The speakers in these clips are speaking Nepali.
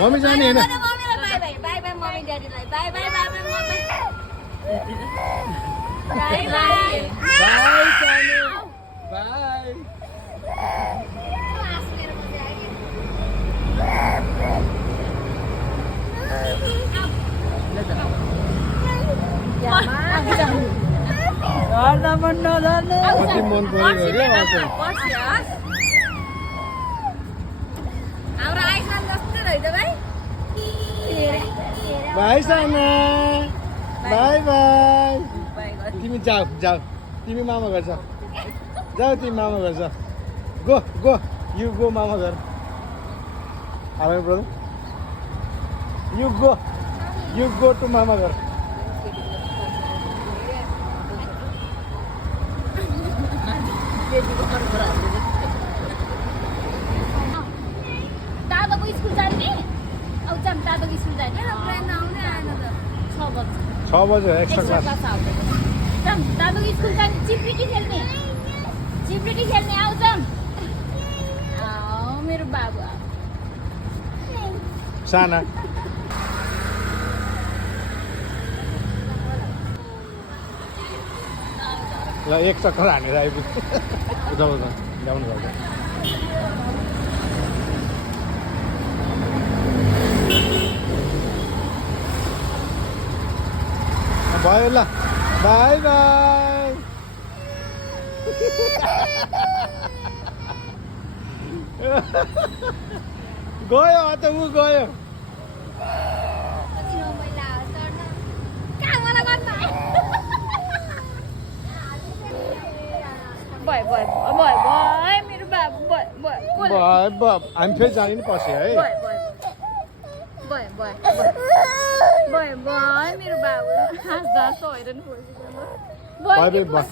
मम्मी जाने होइन bye bye bye bye mummy ड्याडीलाई bye bye bye bye mummy bye bye bye सानो बाई कति मन परेको क्या हाम्रो आइसान जस्तो रहेछ भाइ बाई साना बाई बाई तिमी जाऊ जाऊ तिमी मामा घर जाऊ जाऊ तिमी मामा घर जाऊ गो गो यु गो मामा घर how brother you go to mama घर दादाको स्कुल जाने अब जाम दादाको स्कुल जाने ट्रेन आउने आएन त 6 बजे 6 बजे एक्स्ट्रा क्लास जाम दादाको स्कुल जाने चिप्रिटी खेल्ने आउ जाम मेरो बाबु साना ल एक चक्कर हानेर आइपुग्यो जाऊ ल्याउनु पर्छ भयो ल बाई बाई गयो त ऊ गयो मेरो बाबु हामी फेरि जाने नि पछि है मेरो बाबु हाँस्दा हाँस्दा हैरान बाई बाई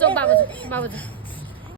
जाऊ बाबु